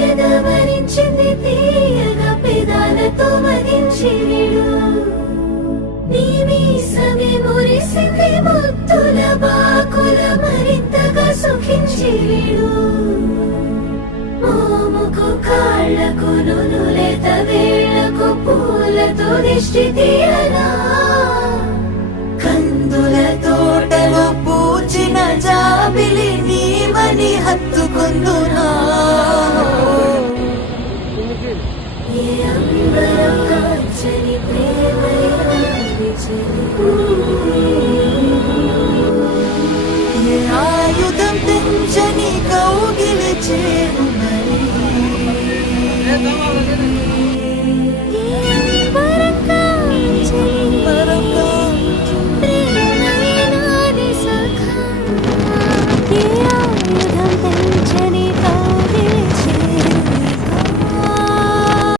ఎదవరించింది తీయగా పెదాలతో మదించిడు నీ మీసమే మురిసింది ముత్తుల బాకుల మరింతగా సుఖించిడు మోముకు కాళ్లకు నునులేత వేళ్లకు పూలతో దిష్టి తీయనా కందుల తోటలో పూచిన జాబిలి నీమని హత్తుకుందునా ఏ అంబరం కాంచని ఏ ఆయుధం తెంచని కౌగిలి చేరు మరి